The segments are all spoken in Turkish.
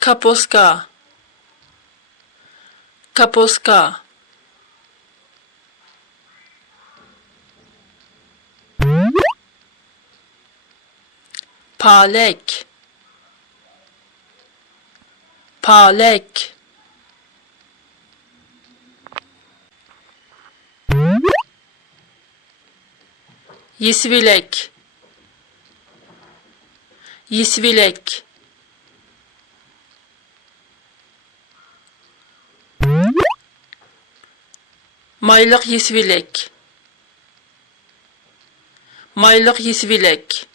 kaposka, kaposka, palek, palek, yisvilek, yisvilek, maylık yisvilek, maylık yisvilek,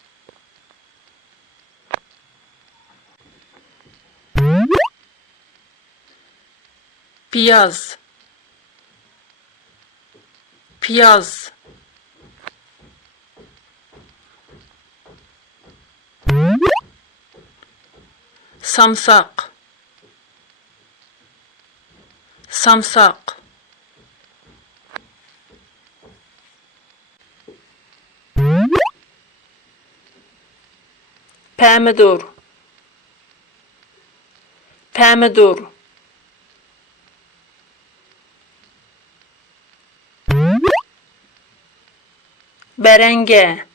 piyaz, piyaz, samsak, samsak, pomidor, pomidor, berenge,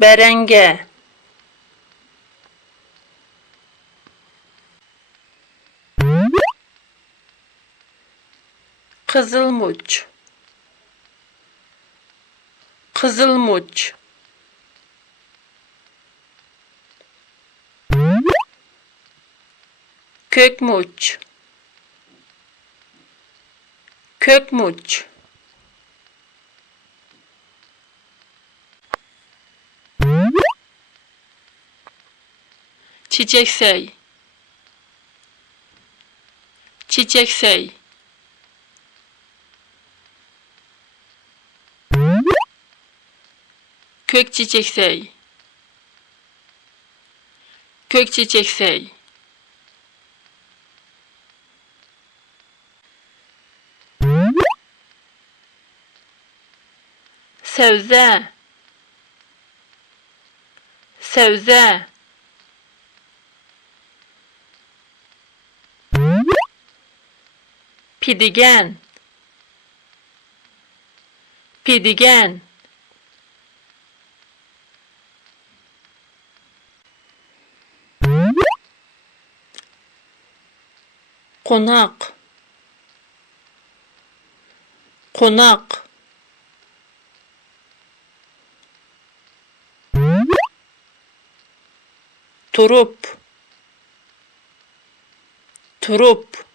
berenge, kızılmıç, kızılmıç, kökmüç, kökmüç, çiçeksey, çiçeksey, kök çiçeksey, kök çiçeksey, sebze, sebze, pidigen, pidigen, konak, konak, turup, turup,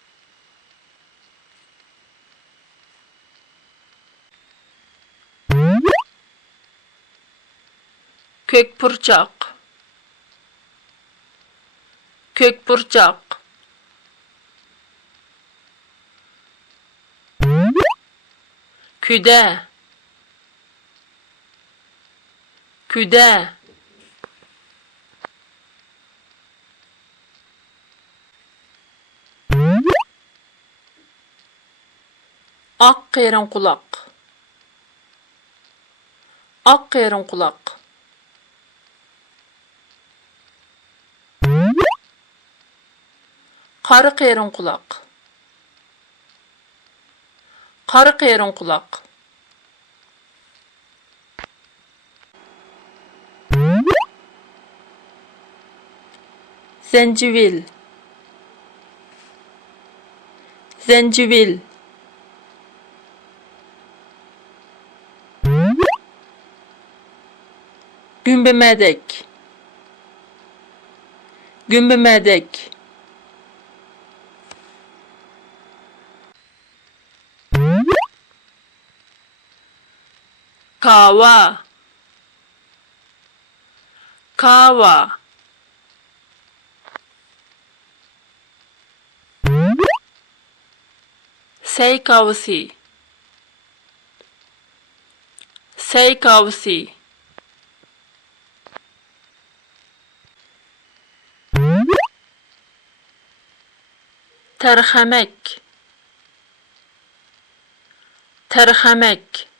kökpurcak, kökpurcak, küde, küde, ak qeyrinqulaq, ak qeyrinqulaq, qarı qeyrinqulaq, qarı qeyrinqulaq, zencivil, zencivil, gümbemedek, gümbemedek, kahva, kahva, seykavsi, seykavsi, terhamek, terhamek,